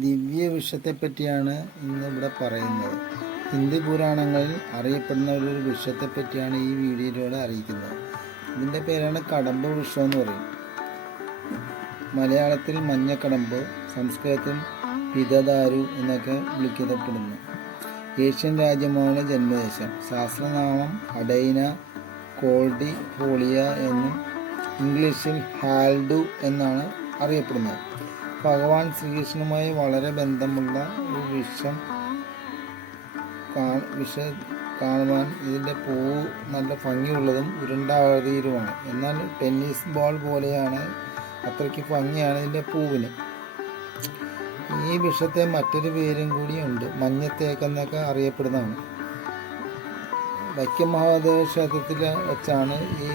ദിവ്യ വിഷത്തെപ്പറ്റിയാണ് ഇന്ന് ഇവിടെ പറയുന്നത്. ഹിന്ദു പുരാണങ്ങളിൽ അറിയപ്പെടുന്ന ഒരു വിഷത്തെ പറ്റിയാണ് ഈ വീഡിയോയിലൂടെ അറിയിക്കുന്നത്. ഇതിന്റെ പേരാണ് കടമ്പ് വിഷം എന്ന് പറയും. മലയാളത്തിൽ മഞ്ഞക്കടമ്പ് സംസ്കൃതത്തിൽ പിതദാരു എന്നൊക്കെ വിളിക്കപ്പെടുന്നു. ഏഷ്യൻ രാജ്യമാണ് ജന്മദേശം. ശാസ്ത്രനാമം അഡൈന കോൾഡി ഹോളിയ എന്നും ഇംഗ്ലീഷിൽ ഹാൽഡു എന്നാണ് അറിയപ്പെടുന്നത്. ഭഗവാൻ ശ്രീകൃഷ്ണനുമായി വളരെ ബന്ധമുള്ള ഒരു വിഷം വിഷ കാണുവാൻ ഇതിന്റെ പൂ നല്ല ഭംഗിയുള്ളതും ഉരുണ്ടാകൃതിയിലുമാണ് എന്നാൽ ടെന്നീസ് ബോൾ പോലെയാണ് അത്രയ്ക്ക് ഭംഗിയാണ് ഇതിന്റെ പൂവിന്. ഈ വിഷത്തെ മറ്റൊരു പേരും കൂടിയുണ്ട്. മഞ്ഞത്തേക്കെന്നൊക്കെ അറിയപ്പെടുന്നതാണ്. വൈക്കം മഹാദേവ ക്ഷേത്രത്തിൽ വെച്ചാണ് ഈ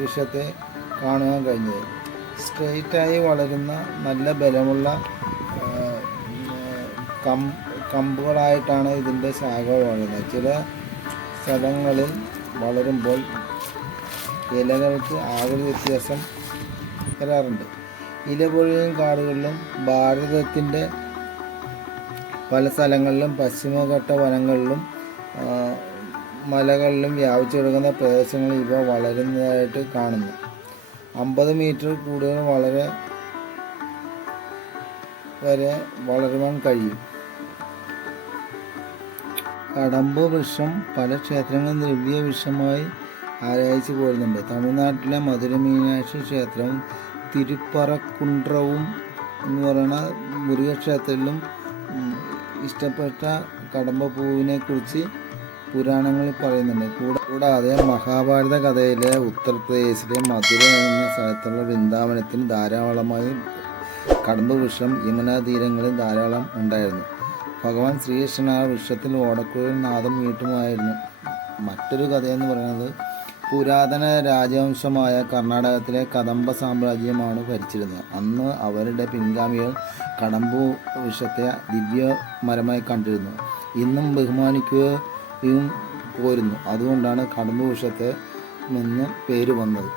വിഷത്തെ കാണുവാൻ കഴിഞ്ഞത്. സ്ട്രെയിറ്റായി വളരുന്ന നല്ല ബലമുള്ള കം കമ്പുകളായിട്ടാണ് ഇതിന്റെ ശാഖകൾ വളരുന്നത്. ചില സ്ഥലങ്ങളിൽ വളരുമ്പോൾ ഇലകൾക്ക് ആകൃതി വ്യത്യാസം വരാറുണ്ട്. ഇലപൊഴിയും കാടുകളിലും ഭാരതത്തിന്റെ പല സ്ഥലങ്ങളിലും പശ്ചിമഘട്ട വനങ്ങളിലും മലകളിലും വ്യാപിച്ചു കിടക്കുന്ന പ്രദേശങ്ങളിൽ ഇവ വളരുന്നതായിട്ട് കാണുന്നു. അമ്പത് മീറ്റർ കൂടുതൽ വളരെ വരെ വളരുവാൻ കഴിയും. കടമ്പ് വൃക്ഷം പല ക്ഷേത്രങ്ങളും ദ്രവ്യ വൃക്ഷമായി ആരാധിച്ചു പോരുന്നുണ്ട്. തമിഴ്നാട്ടിലെ മധുര മീനാക്ഷി ക്ഷേത്രവും തിരുപ്പറക്കുണ്ട്രവും എന്ന് പറയുന്ന മുരുകക്ഷേത്രത്തിലും ഇഷ്ടപ്പെട്ട കടമ്പ പൂവിനെ കുറിച്ച് പുരാണങ്ങളിൽ പറയുന്നുണ്ട്. കൂടാ- കൂടാതെ മഹാഭാരത കഥയിലെ ഉത്തർപ്രദേശിലെ മധുര എന്ന സ്ഥലത്തുള്ള വൃന്ദാവനത്തിൽ ധാരാളമായി കടമ്പ് വൃക്ഷം യമുനാ തീരങ്ങളിൽ ധാരാളം ഉണ്ടായിരുന്നു. ഭഗവാൻ ശ്രീകൃഷ്ണൻ ആ വൃക്ഷത്തിൽ ഓടക്കുഴൽ നാദം വീട്ടുമായിരുന്നു. മറ്റൊരു കഥയെന്ന് പറയുന്നത് പുരാതന രാജവംശമായ കർണാടകത്തിലെ കദംബ സാമ്രാജ്യമാണ് ഭരിച്ചിരുന്നത്. അന്ന് അവരുടെ പിൻഗാമികൾ കടമ്പു വൃക്ഷത്തെ ദിവ്യമരമായി കണ്ടിരുന്നു. ഇന്നും ബഹുമാനിക്കുകയും പോരുന്നു. അതുകൊണ്ടാണ് കടമ്പു വൃക്ഷത്തെ നിന്ന് പേര് വന്നത്.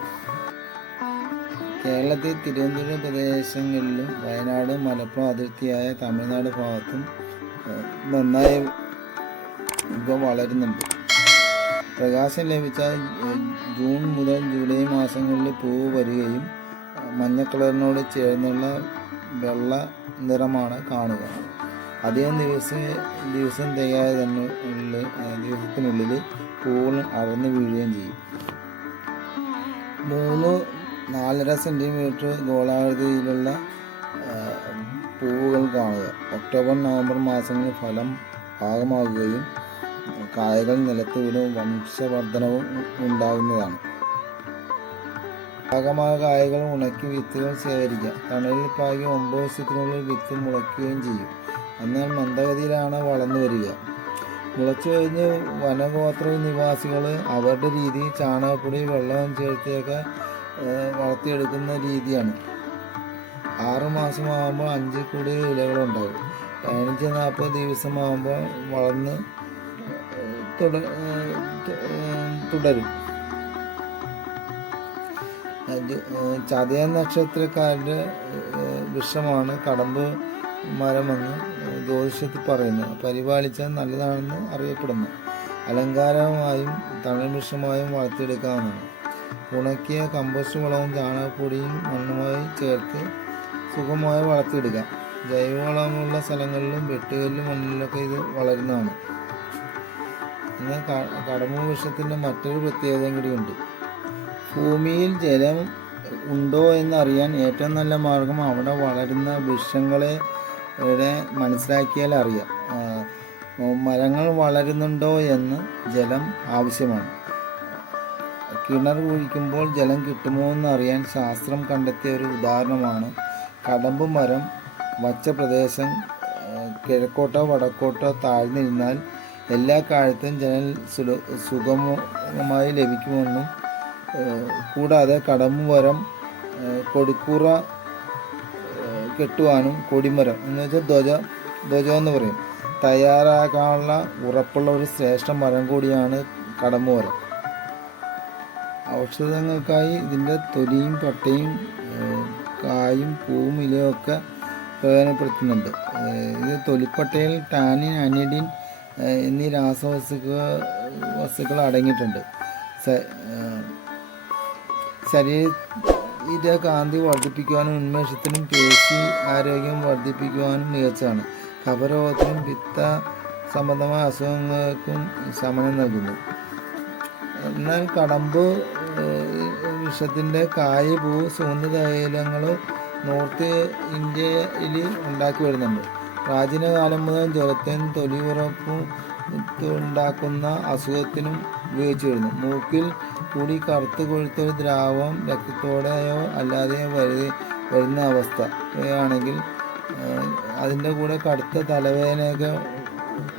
കേരളത്തിൽ തിരുവനന്തപുരം പ്രദേശങ്ങളിലും വയനാട് മലപ്പുറം അതിർത്തിയായ തമിഴ്നാട് ഭാഗത്തും നന്നായി ഇവ വളരുന്നുണ്ട്. പ്രകാശം ലഭിച്ചാൽ ഏഹ്, ജൂൺ മുതൽ ജൂലൈ മാസങ്ങളിൽ പൂവ് വരികയും മഞ്ഞ കളറിനോട് ചേർന്നുള്ള വെള്ള നിറമാണ് കാണുക. അധികം ദിവസം ദിവസം തികയാതെ തന്നെ ഉള്ളിൽ ദിവസത്തിനുള്ളിൽ പൂർണ അടർന്നു വീഴുകയും ചെയ്യും. മൂന്ന് നാലര സെന്റിമീറ്റർ ഗോളാകൃതിയിലുള്ള പൂവുകൾ കാണുക. ഒക്ടോബർ നവംബർ മാസങ്ങളിൽ ഫലം പാകമാകുകയും കായകൾ നിലത്ത് വീണും വംശവർദ്ധനവും ഉണ്ടാകുന്നതാണ്. പാകമായ കായകൾ ഉണക്കി വിത്തുകൾ ശേഖരിക്കാം തണലിൽ പാകി ഒമ്പത് ദിവസത്തിനുള്ളിൽ വിത്ത് മുളയ്ക്കുകയും ചെയ്യും. എന്നാൽ മന്ദഗതിയിലാണ് വളർന്നു വരിക. മുളച്ചു കഴിഞ്ഞ് വനഗോത്ര നിവാസികൾ അവരുടെ രീതി ചാണകപ്പൊടി വെള്ളം ചേർത്തിയൊക്കെ വളർത്തിയെടുക്കുന്ന രീതിയാണ്. ആറ് മാസമാകുമ്പോൾ അഞ്ചിൽ കൂടുതൽ ഇലകളുണ്ടാകും. പതിനഞ്ച് നാൽപ്പത് ദിവസമാകുമ്പോൾ വളർന്ന് തുടരും. ചതയ നക്ഷത്രക്കാരുടെ വൃക്ഷമാണ് കടമ്പ് മരമെന്ന് ജ്യോതിഷത്തിൽ പറയുന്നു. പരിപാലിച്ചാൽ നല്ലതാണെന്ന് അറിയപ്പെടുന്നു. അലങ്കാരമായും തണൽമിഷമായും വളർത്തിയെടുക്കാവുന്നതാണ്. ഉണക്കിയ കമ്പോസ്റ്റ് വളവും ചാണകപ്പൊടിയും മണ്ണുമായി ചേർത്ത് സുഖമായി വളർത്തിയെടുക്കാം. ജൈവവളമുള്ള സ്ഥലങ്ങളിലും വെട്ടുകല്ലും മണ്ണിലൊക്കെ ഇത് വളരുന്നതാണ്. എന്നാൽ കടമ വിഷത്തിന്റെ മറ്റൊരു പ്രത്യേകതയും കൂടിയുണ്ട്. ഭൂമിയിൽ ജലം ഉണ്ടോ എന്നറിയാൻ ഏറ്റവും നല്ല മാർഗം അവിടെ വളരുന്ന വൃക്ഷങ്ങളെ മനസ്സിലാക്കിയാൽ അറിയാം. മരങ്ങൾ വളരുന്നുണ്ടോ എന്ന് ജലം ആവശ്യമാണ്. കിണർ കുഴിക്കുമ്പോൾ ജലം കിട്ടുമോ എന്ന് അറിയാൻ ശാസ്ത്രം കണ്ടെത്തിയ ഒരു ഉദാഹരണമാണ് കടമ്പ് മരം. വച്ച പ്രദേശം കിഴക്കോട്ടോ വടക്കോട്ടോ താഴ്ന്നിരുന്നാൽ എല്ലാ കാലത്തും ജലം സുല- സുഗമമായി ലഭിക്കുമെന്നും കൂടാതെ കടമ്പ് മരം കൊടിക്കൂറ കെട്ടുവാനും കൊടിമരം എന്ന് വെച്ചാൽ ധ്വജ ധ്വജം എന്ന് പറയും. തയ്യാറാക്കാനുള്ള ഉറപ്പുള്ള ഒരു ശ്രേഷ്ഠ മരം കൂടിയാണ് കടമ്പമരം ഔഷധങ്ങൾക്കായി ഇതിന്റെ തൊലിയും പട്ടയും കായും പൂവും ഇലയും ഒക്കെ പ്രയോജനപ്പെടുത്തുന്നുണ്ട്. ഇത് തൊലിപ്പട്ടയിൽ ടാനിൻ അനിഡിൻ എന്നീ രാസവസ്തുക്കൾ വസ്തുക്കൾ അടങ്ങിയിട്ടുണ്ട്. സ- ശരീര കാന്തി വർദ്ധിപ്പിക്കുവാനും ഉന്മേഷത്തിനും പേശി ആരോഗ്യം വർദ്ധിപ്പിക്കുവാനും മികച്ചതാണ്. കപരോഗത്തിനും പിത്ത സംബന്ധമായ അസുഖങ്ങൾക്കും ശമനം നൽകുന്നു. എന്നാൽ കടമ്പ് വിഷത്തിന്റെ കായ് പൂ സുഗന്ധ തൈലങ്ങൾ നോർത്ത് ഇന്ത്യയിൽ ഉണ്ടാക്കി വരുന്നുണ്ട്. പ്രാചീന കാലം മുതൽ ജ്വരത്തിനും തൊലിയുറപ്പും ഉണ്ടാക്കുന്ന അസുഖത്തിനും ഉപയോഗിച്ചു വരുന്നു. മൂക്കിൽ കൂടി കറുത്ത് കൊഴുത്തൊരു ദ്രാവം രക്തത്തോടെയോ അല്ലാതെയോ വരു വരുന്ന അവസ്ഥ. ആണെങ്കിൽ അതിന്റെ കൂടെ കടുത്ത തലവേദനയൊക്കെ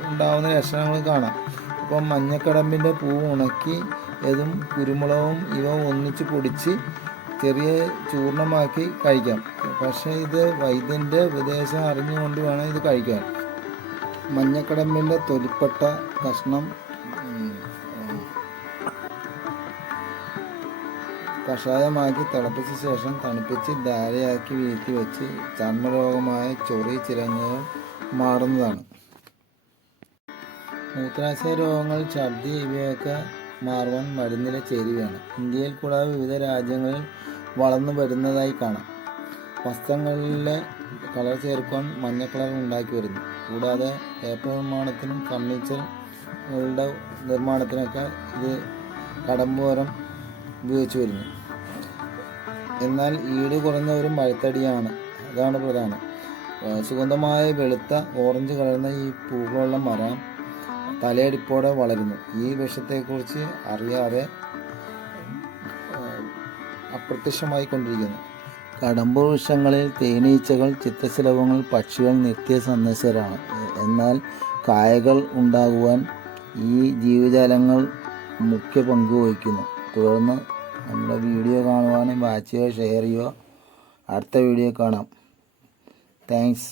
ഉണ്ടാകുന്ന ലക്ഷണങ്ങൾ കാണാം. അപ്പം മഞ്ഞക്കടമ്പിന്റെ പൂ ഉണക്കി ഇതും കുരുമുളകും ഇവ ഒന്നിച്ച് പൊടിച്ച് ചെറിയ ചൂർണമാക്കി കഴിക്കാം. പക്ഷേ ഇത് വൈദ്യന്റെ ഉപദേശം അറിഞ്ഞുകൊണ്ട് വേണം ഇത് കഴിക്കാൻ. മഞ്ഞക്കടമ്പിന്റെ തൊലിപ്പെട്ട കഷ്ണം കഷായമാക്കി തിളപ്പിച്ച ശേഷം തണുപ്പിച്ച് ധാരയാക്കി വീഴ്ത്തി വെച്ച് ചർമ്മരോഗമായ ചൊറി ചിരങ്ങുകൾ മാറുന്നതാണ്. മൂത്രാശയ രോഗങ്ങൾ ഛർദി ഇവയൊക്കെ മാറുവാൻ മരുന്നിലെ ചേരുവയാണ്. ഇന്ത്യയിൽ കൂടാതെ വിവിധ രാജ്യങ്ങളിൽ വളർന്നു വരുന്നതായി കാണാം. വസ്ത്രങ്ങളിലെ കളർ ചേർക്കുവാൻ മഞ്ഞ കളർ ഉണ്ടാക്കി വരുന്നു. കൂടാതെ പേപ്പർ നിർമ്മാണത്തിനും ഫർണിച്ചറുകളുടെ നിർമ്മാണത്തിനൊക്കെ ഇത് കടമ്പോരം ഉപയോഗിച്ചു വരുന്നു. എന്നാൽ ഈട് കുറഞ്ഞ ഒരു മഴത്തടിയാണ്. അതാണ് പ്രധാനം. സുഗന്ധമായ വെളുത്ത ഓറഞ്ച് കലർന്ന ഈ പൂവുള്ള മരം തലയടിപ്പോടെ വളരുന്നു. ഈ വിഷത്തെക്കുറിച്ച് അറിയാതെ അപ്രത്യക്ഷമായി കൊണ്ടിരിക്കുന്നു. കടമ്പൂർ വൃക്ഷങ്ങളിൽ തേനീച്ചകൾ ചിത്രശലഭങ്ങൾ പക്ഷികൾ നിത്യ സന്ദർശകരാണ്. എന്നാൽ കായകൾ ഉണ്ടാകുവാൻ ഈ ജീവജാലങ്ങൾ മുഖ്യ പങ്ക് വഹിക്കുന്നു. തുടർന്ന് നമ്മുടെ വീഡിയോ കാണുവാനും വാച്ച് ചെയ്യുക ഷെയർ ചെയ്യുക അടുത്ത വീഡിയോ കാണാം. താങ്ക്സ്